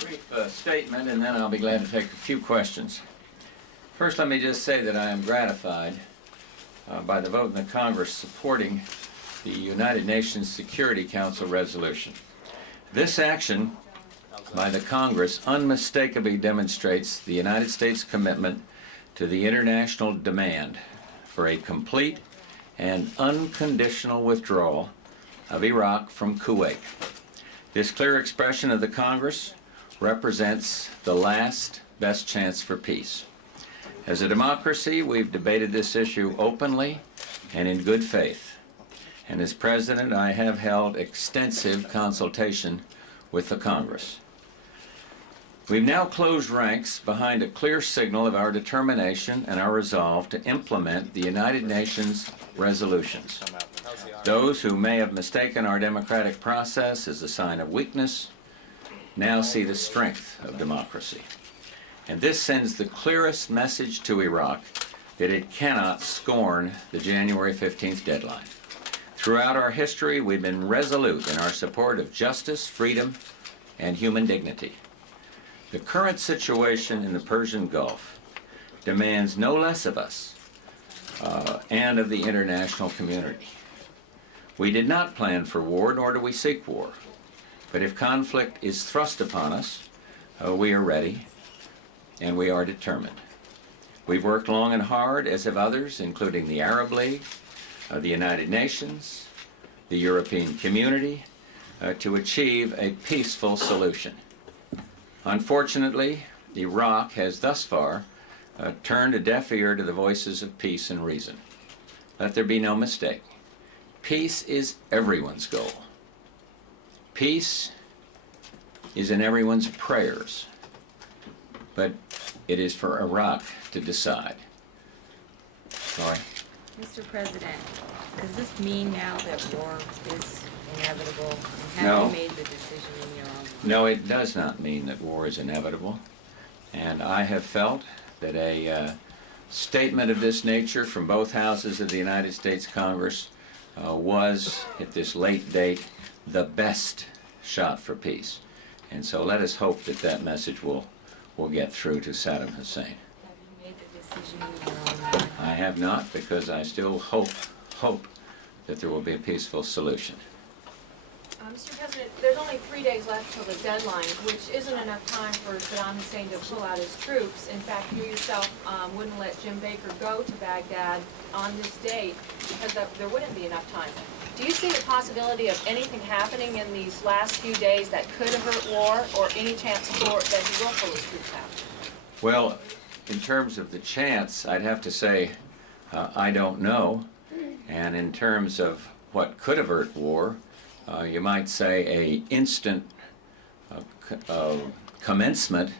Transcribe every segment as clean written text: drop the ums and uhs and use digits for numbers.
Brief statement, and then I'll be glad to take a few questions. First, let me just say that I am gratified by the vote in the Congress supporting the United Nations Security Council resolution. This action by the Congress unmistakably demonstrates the United States commitment to the international demand for a complete and unconditional withdrawal of Iraq from Kuwait. This clear expression of the Congress represents the last best chance for peace. As a democracy, we've debated this issue openly and in good faith. And as President, I have held extensive consultation with the Congress. We've now closed ranks behind a clear signal of our determination and our resolve to implement the United Nations resolutions. Those who may have mistaken our democratic process as a sign of weakness now see the strength of democracy. And this sends the clearest message to Iraq that it cannot scorn the January 15th deadline. Throughout our history, we've been resolute in our support of justice, freedom, and human dignity. The current situation in the Persian Gulf demands no less of us and of the international community. We did not plan for war, nor do we seek war. But if conflict is thrust upon us, we are ready and we are determined. We've worked long and hard, as have others, including the Arab League, the United Nations, the European community, to achieve a peaceful solution. Unfortunately, Iraq has thus far turned a deaf ear to the voices of peace and reason. Let there be no mistake. Peace is everyone's goal. Peace is in everyone's prayers, but it is for Iraq to decide. Sorry. Mr. President, does this mean now that war is inevitable? And No. have you made the decision in your own mind? No, it does not mean that war is inevitable. And I have felt that a statement of this nature from both houses of the United States Congress was, at this late date, the best shot for peace. And so let us hope that that message will get through to Saddam Hussein. Have you made the decision in your own mind? I have not, because I still hope that there will be a peaceful solution. Mr. President, there's only 3 days left till the deadline, which isn't enough time for Saddam Hussein to pull out his troops. In fact, you yourself wouldn't let Jim Baker go to Baghdad on this date because there wouldn't be enough time. Do you see the possibility of anything happening in these last few days that could avert war, or any chance for that he will pull his troops out? Well, in terms of the chance, I'd have to say I don't know. And in terms of what could avert war, you might say a instant commencement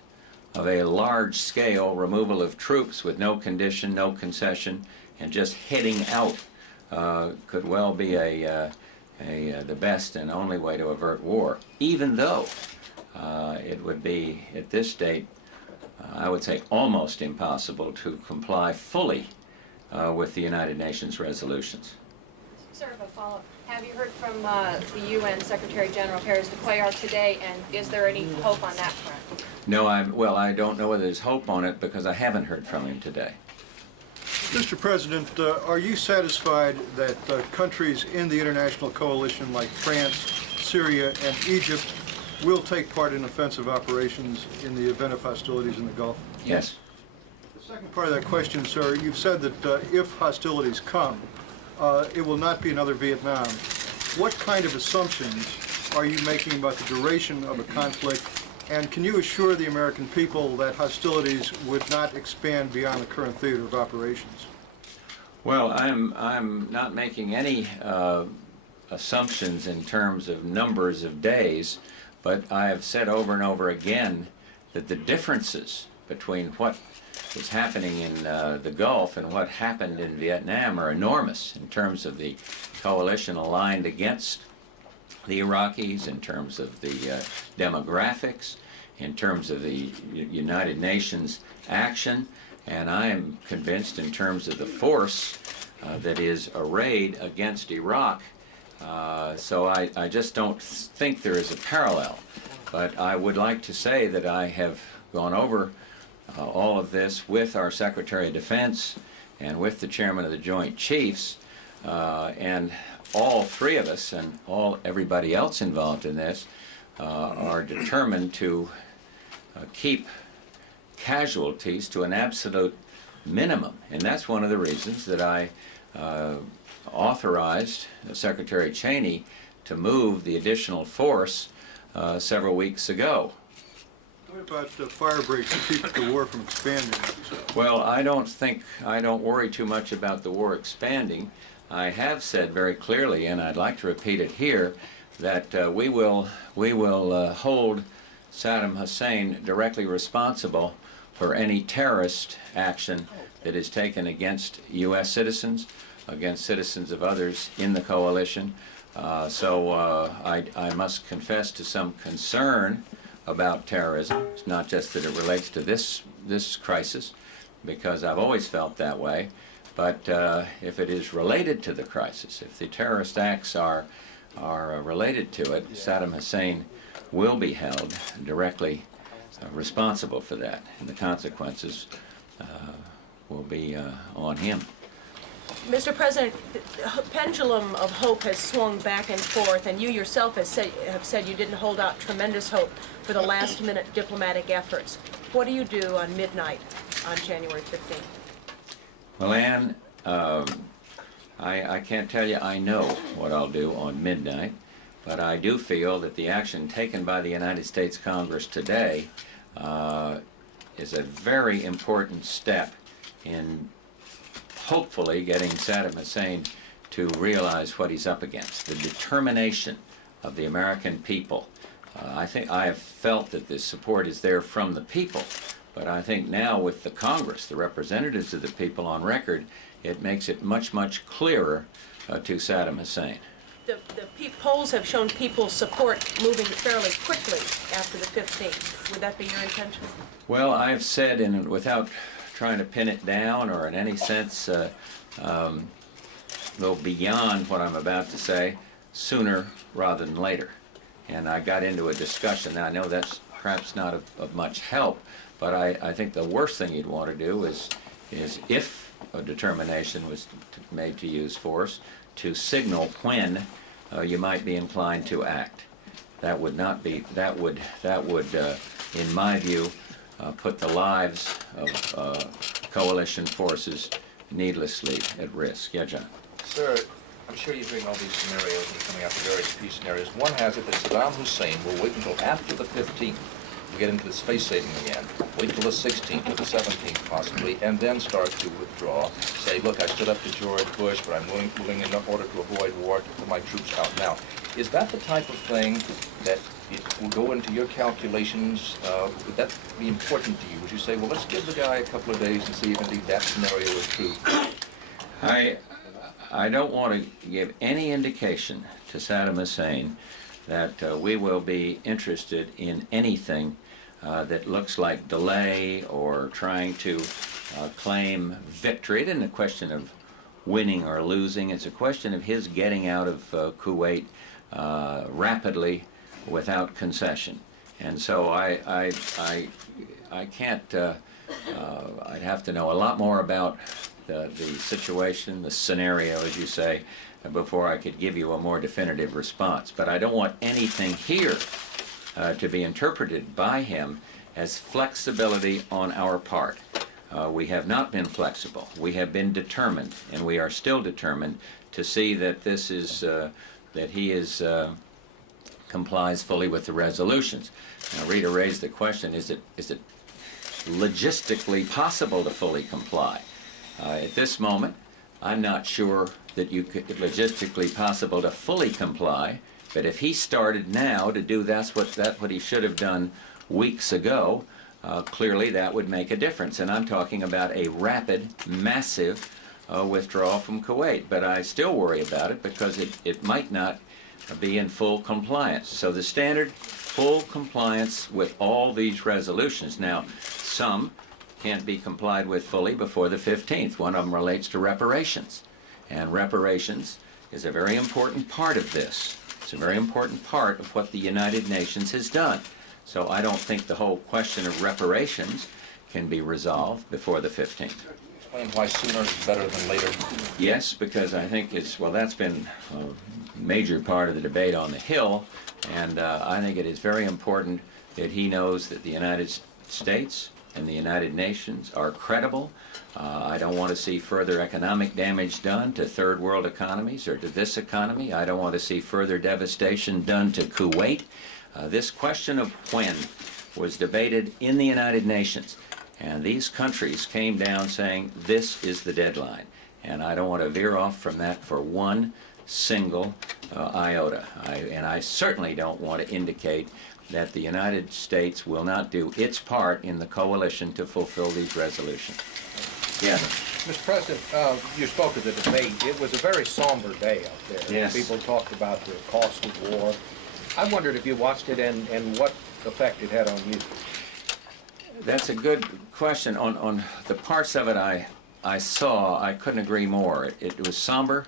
of a large-scale removal of troops with no condition, no concession, and just heading out could well be the best and only way to avert war, even though it would be, at this date, I would say almost impossible to comply fully with the United Nations resolutions. Sort of a follow-up. Have you heard from the UN Secretary General Perez de Cuellar today, and is there any hope on that front? No, I don't know whether there's hope on it because I haven't heard from him today. Mr. President, are you satisfied that countries in the international coalition like France, Syria, and Egypt will take part in offensive operations in the event of hostilities in the Gulf? Yes. The second part of that question, sir, you've said that if hostilities come, it will not be another Vietnam. What kind of assumptions are you making about the duration of a conflict, and can you assure the American people that hostilities would not expand beyond the current theater of operations? Well, I'm not making any assumptions in terms of numbers of days, but I have said over and over again that the differences between what is happening in the Gulf and what happened in Vietnam are enormous in terms of the coalition aligned against the Iraqis, in terms of the demographics, in terms of the United Nations action, and I am convinced in terms of the force that is arrayed against Iraq So I just don't think there is a parallel. But I would like to say that I have gone over all of this with our Secretary of Defense and with the Chairman of the Joint Chiefs, and all three of us and everybody else involved in this are determined to keep casualties to an absolute minimum. And that's one of the reasons that I authorized Secretary Cheney to move the additional force several weeks ago. What about fire breaks to keep the war from expanding? Well, I don't worry too much about the war expanding. I have said very clearly, and I'd like to repeat it here, that we will hold Saddam Hussein directly responsible for any terrorist action that is taken against U.S. citizens, against citizens of others in the coalition. So I must confess to some concern about terrorism. It's not just that it relates to this crisis, because I've always felt that way, but if it is related to the crisis, if the terrorist acts are related to it, Saddam Hussein will be held directly responsible for that, and the consequences will be on him. Mr. President, the pendulum of hope has swung back and forth, and you yourself have said you didn't hold out tremendous hope for the last-minute diplomatic efforts. What do you do on midnight on January 15th? Well, Ann, I can't tell you I know what I'll do on midnight, but I do feel that the action taken by the United States Congress today is a very important step in hopefully getting Saddam Hussein to realize what he's up against, the determination of the American people. I think I have felt that this support is there from the people, but I think now with the Congress, the representatives of the people on record, it makes it much, much clearer to Saddam Hussein. The polls have shown people's support moving fairly quickly after the 15th. Would that be your intention? Well, I've said, and without trying to pin it down or in any sense go beyond what I'm about to say, sooner rather than later. And I got into a discussion. Now, I know that's perhaps not of much help, but I think the worst thing you'd want to do is if a determination was made to use force, to signal when you might be inclined to act. That would not be, that would in my view, put the lives of coalition forces needlessly at risk. Yeah, John. Sir, I'm sure you're hearing all these scenarios and coming out with various peace scenarios. One has it that Saddam Hussein will wait until after the 15th to get into this space saving again, wait till the 16th or the 17th possibly, and then start to withdraw. Say, look, I stood up to George Bush, but I'm willing in order to avoid war to put my troops out now. Is that the type of thing that it will go into your calculations? Would that be important to you? Would you say, well, let's give the guy a couple of days and see if indeed that scenario is true? I don't want to give any indication to Saddam Hussein that we will be interested in anything that looks like delay or trying to claim victory. It isn't a question of winning or losing. It's a question of his getting out of Kuwait rapidly without concession. And so I can't, I'd have to know a lot more about the situation, the scenario, as you say, before I could give you a more definitive response. But I don't want anything here to be interpreted by him as flexibility on our part. We have not been flexible. We have been determined, and we are still determined to see that this is, that he is complies fully with the resolutions. Now, Rita raised the question: is it logistically possible to fully comply? At this moment, I'm not sure that logistically possible to fully comply. But if he started now to do that's what he should have done weeks ago, clearly that would make a difference. And I'm talking about a rapid, massive withdrawal from Kuwait. But I still worry about it because it might not be in full compliance. So the standard, full compliance with all these resolutions. Now, some can't be complied with fully before the 15th. One of them relates to reparations. And reparations is a very important part of this. It's a very important part of what the United Nations has done. So I don't think the whole question of reparations can be resolved before the 15th. Explain why sooner is better than later. Yes, because I think that's been a major part of the debate on the Hill, and I think it is very important that he knows that the United States and the United Nations are credible. I don't want to see further economic damage done to third world economies or to this economy. I don't want to see further devastation done to Kuwait. This question of when was debated in the United Nations, and these countries came down saying this is the deadline, and I don't want to veer off from that for one single iota. And I certainly don't want to indicate that the United States will not do its part in the coalition to fulfill these resolutions. Yes. Mr. President, you spoke of the debate. It was a very somber day out there. Yes. People talked about the cost of war. I wondered if you watched it and what effect it had on you. That's a good question. On the parts of it I saw, I couldn't agree more. It was somber,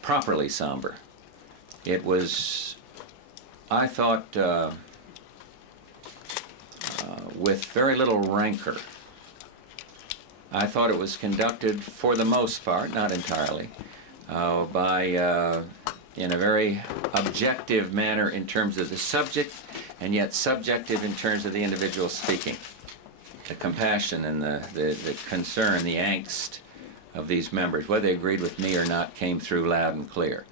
properly somber. It was, I thought, with very little rancor. I thought it was conducted, for the most part, not entirely, in a very objective manner in terms of the subject, and yet subjective in terms of the individual speaking. The compassion and the concern, the angst of these members, whether they agreed with me or not, came through loud and clear.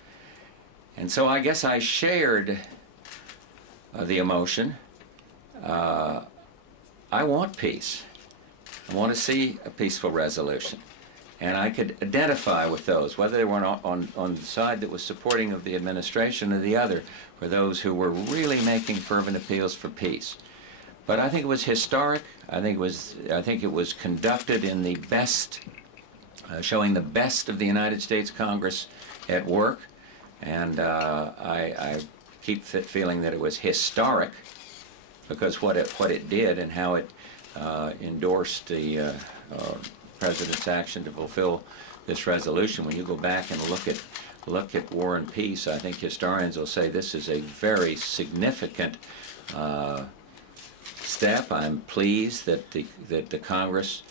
And so I guess I shared the emotion. I want peace. I want to see a peaceful resolution. And I could identify with those, whether they were on the side that was supporting of the administration or the other, were those who were really making fervent appeals for peace. But I think it was historic. I think it was conducted in the best, showing the best of the United States Congress at work. And I keep feeling that it was historic because what it did and how it endorsed the President's action to fulfill this resolution. When you go back and look at War and Peace, I think historians will say this is a very significant step. I'm pleased that the Congress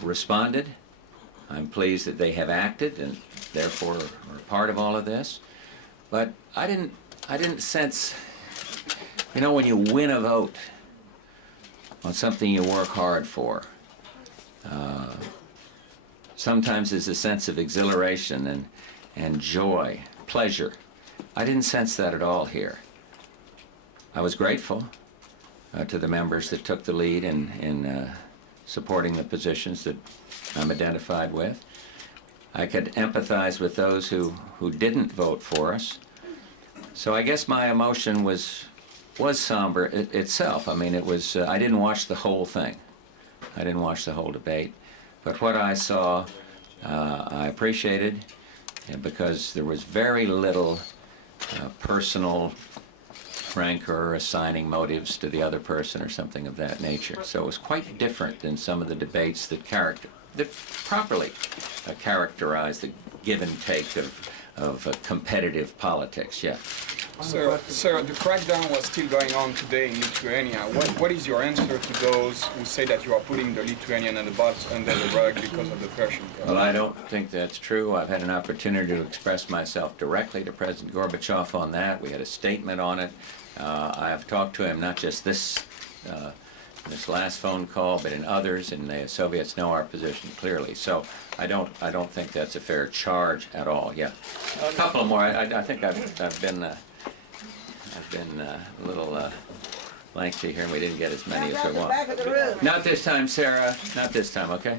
responded. I'm pleased that they have acted and therefore are part of all of this. But I didn't sense, when you win a vote on something you work hard for, sometimes there's a sense of exhilaration and joy, pleasure. I didn't sense that at all here. I was grateful to the members that took the lead in supporting the positions that I'm identified with. I could empathize with those who didn't vote for us. So I guess my emotion was somber itself. I mean, it was, I didn't watch the whole thing. I didn't watch the whole debate. But what I saw, I appreciated, because there was very little personal rancor or assigning motives to the other person or something of that nature. So it was quite different than some of the debates that properly characterize the give and take of competitive politics. Yeah. Sir, the crackdown was still going on today in Lithuania. What is your answer to those who say that you are putting the Lithuanian and the Balts under the rug because of the Persian Gulf? Well, I don't think that's true. I've had an opportunity to express myself directly to President Gorbachev on that. We had a statement on it. I have talked to him not just this last phone call, but in others, and the Soviets know our position clearly. So I don't think that's a fair charge at all. Yeah, a couple more. I think I've been a little lengthy here, and we didn't get as many as we want. Not this time, Sarah. Not this time. Okay.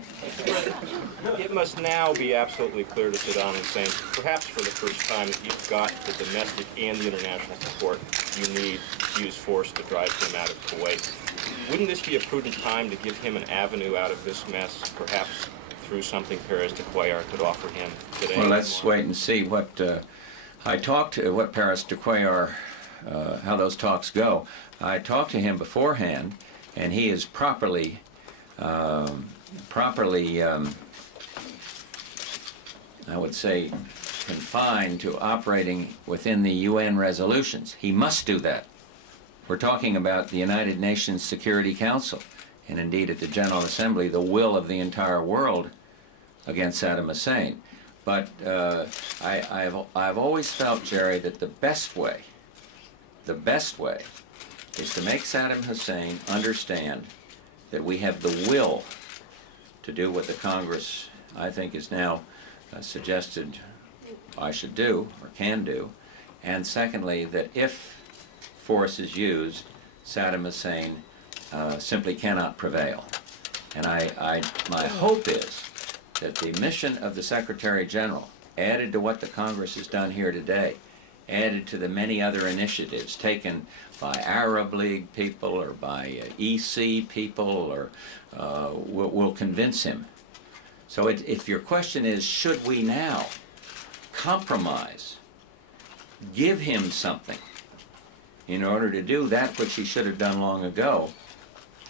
It must now be absolutely clear to Saddam Hussein, perhaps for the first time, that you've got the domestic and the international support you need to use force to drive him out of Kuwait. Wouldn't this be a prudent time to give him an avenue out of this mess, perhaps through something Perez de Cuellar could offer him today? Well, let's wait and see what what Perez de Cuellar, how those talks go. I talked to him beforehand, and he is properly, I would say, confined to operating within the UN resolutions. He must do that. We're talking about the United Nations Security Council, and indeed at the General Assembly, the will of the entire world against Saddam Hussein. But I've always felt, Jerry, that the best way is to make Saddam Hussein understand that we have the will to do what the Congress, I think, is now suggested I should do or can do, and secondly, that if force is used, Saddam Hussein simply cannot prevail. And my hope is that the mission of the Secretary General, added to what the Congress has done here today, added to the many other initiatives taken by Arab League people or by EC people, or will convince him. So if your question is, should we now compromise, give him something in order to do that which he should have done long ago,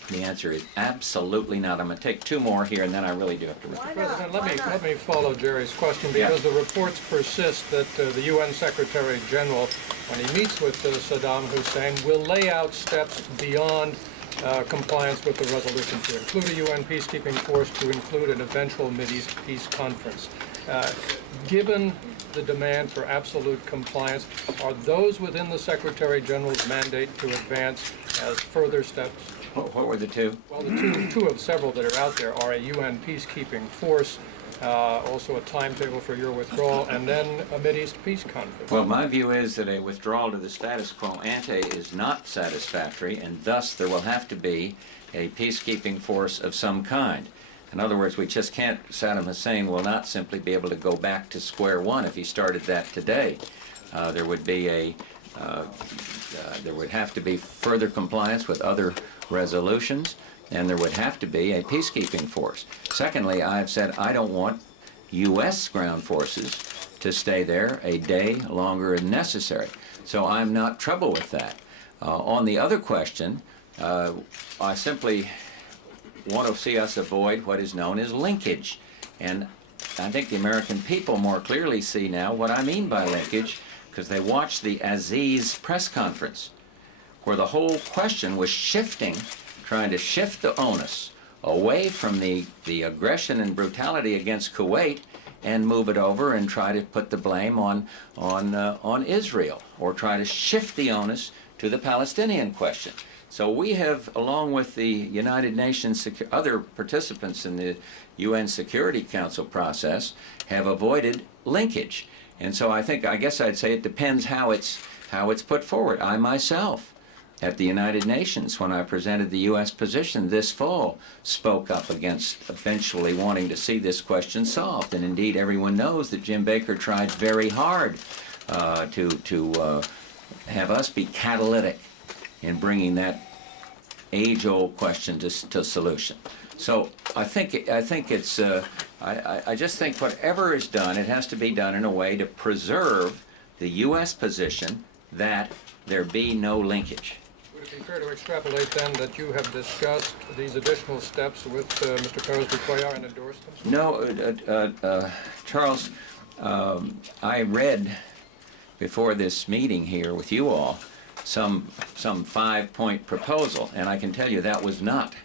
the answer is absolutely not. I'm going to take two more here, and then I really do have to. President, let me follow Jerry's question, Yeah. because the reports persist that the UN Secretary General, when he meets with Saddam Hussein, will lay out steps beyond compliance with the resolution to include a UN peacekeeping force, to include an eventual Mideast peace conference. Given the demand for absolute compliance, are those within the Secretary General's mandate to advance as further steps? What were the two? Well, the two of several that are out there are a UN peacekeeping force, also a timetable for your withdrawal, and then a Mideast peace conference. Well, my view is that a withdrawal to the status quo ante is not satisfactory, and thus there will have to be a peacekeeping force of some kind. In other words, we just can't, Saddam Hussein will not simply be able to go back to square one if he started that today. There would be there would have to be further compliance with other resolutions, and there would have to be a peacekeeping force. Secondly, I have said I don't want U.S. ground forces to stay there a day longer than necessary. So I'm not troubled with that. On the other question, I simply want to see us avoid what is known as linkage. And I think the American people more clearly see now what I mean by linkage, because they watched the Aziz press conference, where the whole question was shifting, trying to shift the onus away from the aggression and brutality against Kuwait and move it over and try to put the blame on Israel, or try to shift the onus to the Palestinian question. So we have, along with the United Nations, other participants in the UN Security Council process, have avoided linkage. And so I guess I'd say it depends how it's put forward. I myself, at the United Nations, when I presented the U.S. position this fall, spoke up against eventually wanting to see this question solved. And indeed, everyone knows that Jim Baker tried very hard to have us be catalytic in bringing that age-old question to solution. So I just think whatever is done, it has to be done in a way to preserve the U.S. position that there be no linkage. Would it be fair to extrapolate then that you have discussed these additional steps with Mr. Perez de Cuellar and endorsed them? No, Charles, I read before this meeting here with you all some 5-point proposal, and I can tell you that was not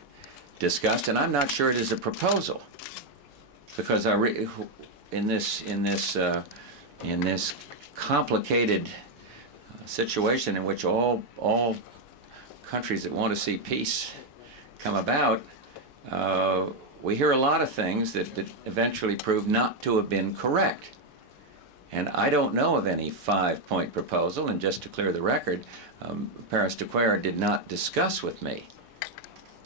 discussed, and I'm not sure it is a proposal, because in this complicated situation in which all countries that want to see peace come about, we hear a lot of things that eventually prove not to have been correct. And I don't know of any 5-point proposal, and just to clear the record, Perez de Cuellar did not discuss with me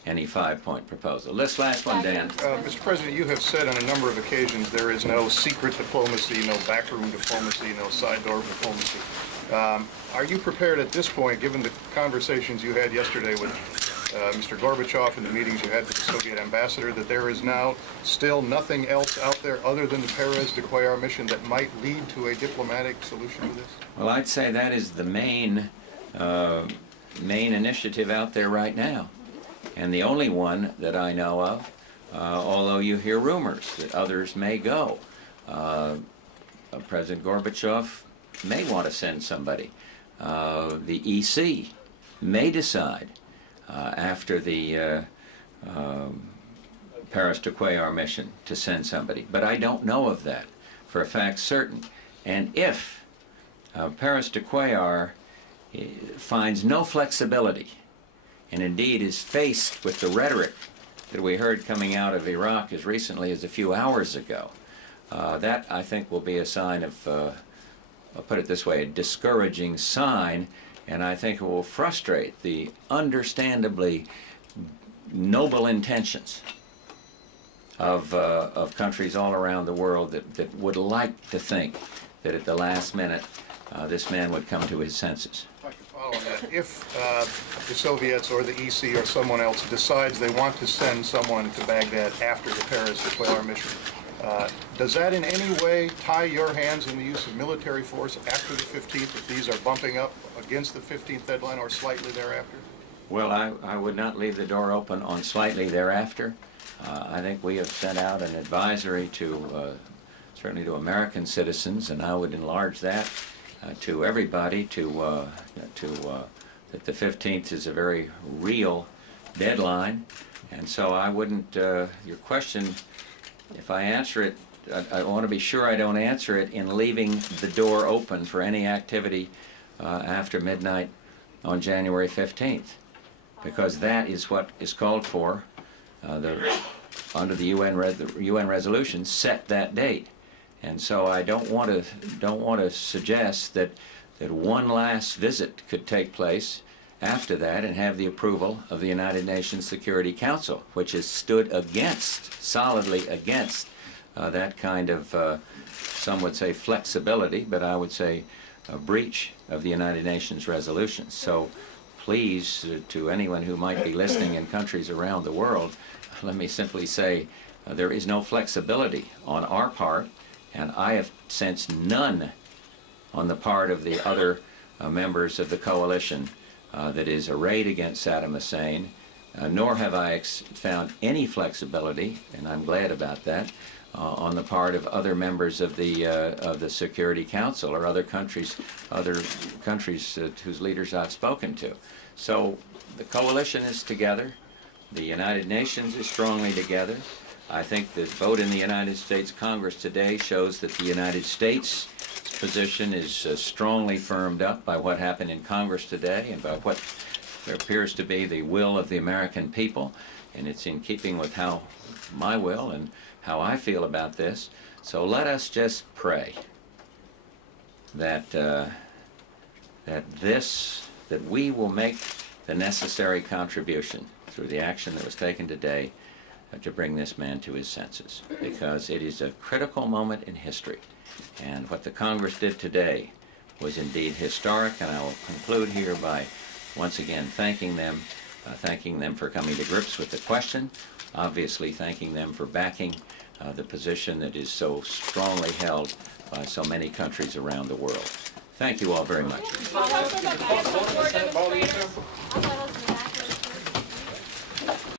any 5-point proposal. This last one, Dan. Mr. President, you have said on a number of occasions there is no secret diplomacy, no backroom diplomacy, no side door diplomacy. Are you prepared at this point, given the conversations you had yesterday with Mr. Gorbachev and the meetings you had with the Soviet ambassador, that there is now still nothing else out there other than the Perez de Cuellar mission that might lead to a diplomatic solution to this? Well, I'd say that is the main initiative out there right now, and the only one that I know of, although you hear rumors that others may go. President Gorbachev may want to send somebody. The EC may decide after the Paris to Cuellar mission to send somebody, but I don't know of that for a fact certain. And if Paris to Cuellar finds no flexibility, and indeed is faced with the rhetoric that we heard coming out of Iraq as recently as a few hours ago, that I think will be a sign of, I'll put it this way, a discouraging sign, and I think it will frustrate the understandably noble intentions of countries all around the world that would like to think that at the last minute this man would come to his senses. If I could follow on that, if the Soviets or the EC or someone else decides they want to send someone to Baghdad after the Paris to Cuellar mission, does that in any way tie your hands in the use of military force after the 15th, if these are bumping up against the 15th deadline or slightly thereafter? Well, I would not leave the door open on slightly thereafter. I think we have sent out an advisory to, certainly to American citizens, and I would enlarge that to everybody that the 15th is a very real deadline. And so I wouldn't, your question, if I answer it, I want to be sure I don't answer it in leaving the door open for any activity after midnight on January 15th, because that is what is called for under the UN resolution set that date. And so I don't want to suggest that one last visit could take place after that and have the approval of the United Nations Security Council, which has stood solidly against that kind of, some would say flexibility, but I would say a breach of the United Nations resolutions. So please, to anyone who might be listening in countries around the world, let me simply say there is no flexibility on our part, and I have sensed none on the part of the other members of the coalition that is arrayed against Saddam Hussein, nor have I found any flexibility, and I'm glad about that, on the part of other members of the Security Council or other countries whose leaders I've spoken to. So the coalition is together. The United Nations is strongly together. I think the vote in the United States Congress today shows that the United States position is strongly firmed up by what happened in Congress today and by what there appears to be the will of the American people, and it's in keeping with how my will and how I feel about this. So let us just pray that that we will make the necessary contribution through the action that was taken today to bring this man to his senses, because it is a critical moment in history. And what the Congress did today was indeed historic, and I will conclude here by once again thanking them for coming to grips with the question, obviously thanking them for backing the position that is so strongly held by so many countries around the world. Thank you all very much.